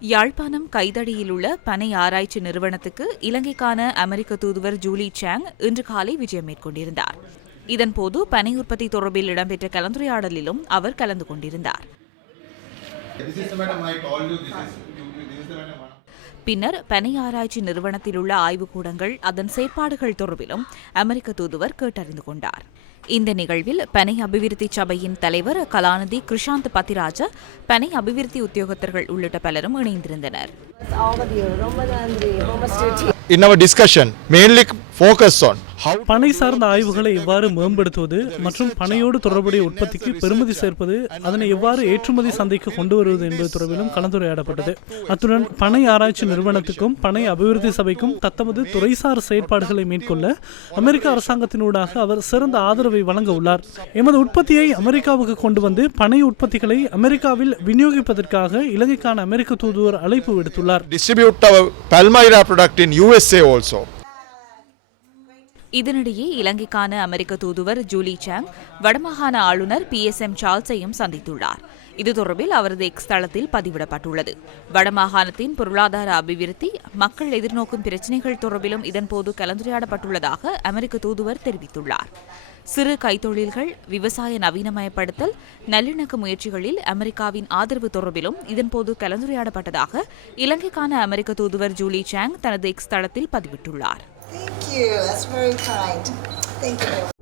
யாழ்ப்பாணம் கைதடியில் உள்ள பனை ஆராய்ச்சி நிறுவனத்துக்கு இலங்கைக்கான அமெரிக்க தூதுவர் ஜூலி சாங் இன்று காலை விஜயம் மேற்கொண்டிருந்தார். இதன்போது பனை உற்பத்தி தொடர்பில் இடம்பெற்ற கலந்துரையாடலிலும் அவர் கலந்து கொண்டிருந்தார். பின்னர் பனை ஆராய்ச்சி நிறுவனத்தில் உள்ள ஆய்வுக்கூடங்கள் அதன் செயற்பாடுகள் தொடர்பிலும் அமெரிக்க தூதுவர் கேட்டறிந்து கொண்டார். இந்த நிகழ்வில் பனை அபிவிருத்தி சபையின் தலைவர் கலாநிதி கிருஷாந்த் பத்திராஜ பனை அபிவிருத்தி உத்தியோகத்தர்கள் உள்ளிட்ட பலரும் இணைந்திருந்தனர். in our discussion mainly focus on பனை சார்ந்த ஆய்வுகளை எவ்வாறு மேம்படுத்துவது மற்றும் பனையோடு தொடர்புடைய உற்பத்திக்கு பெறுமதி சேர்ப்பது அதனை எவ்வாறு ஏற்றுமதி சந்தைக்கு கொண்டு வருவது என்பது தொடர்பிலும் கலந்துரையாடப்பட்டது. அத்துடன் பனை ஆராய்ச்சி நிறுவனத்துக்கும் பனை அபிவிருத்தி சபைக்கும் தத்தமது துறைசார் செயற்பாடுகளை மேற்கொள்ள அமெரிக்க அரசாங்கத்தினூடாக அவர் சிறந்த ஆதரவை வழங்க உள்ளார். எமது உற்பத்தியை அமெரிக்காவுக்கு கொண்டு வந்து பனை உற்பத்திகளை அமெரிக்காவில் விநியோகிப்பதற்காக இலங்கைக்கான அமெரிக்க தூதுவர் அழைப்பு விடுத்துள்ளார். Distribute our palmyra product in USA also. இதனிடையே இலங்கைக்கான அமெரிக்க தூதுவர் ஜூலி சாங் வடமாகாண ஆளுநர் பி எஸ் எம் சார்ல்ஸையும் சந்தித்துள்ளார். இது தொடர்பில் அவரது எக்ஸ் தளத்தில் பதிவிடப்பட்டுள்ளது. வடமாகாணத்தின் பொருளாதார அபிவிருத்தி மக்கள் எதிர்நோக்கும் பிரச்சினைகள் தொடர்பிலும் இதன்போது கலந்துரையாடப்பட்டுள்ளதாக அமெரிக்க தூதுவர் தெரிவித்துள்ளார். சிறு கைத்தொழில்கள் விவசாய நவீனமயப்படுத்தல் நல்லிணக்க முயற்சிகளில் அமெரிக்காவின் ஆதரவு தொடர்பிலும் இதன்போது கலந்துரையாடப்பட்டதாக இலங்கைக்கான அமெரிக்க தூதுவர் ஜூலி சாங் தனது எக்ஸ் தளத்தில் பதிவிட்டுள்ளார். Thank you. That's very kind. Thank you.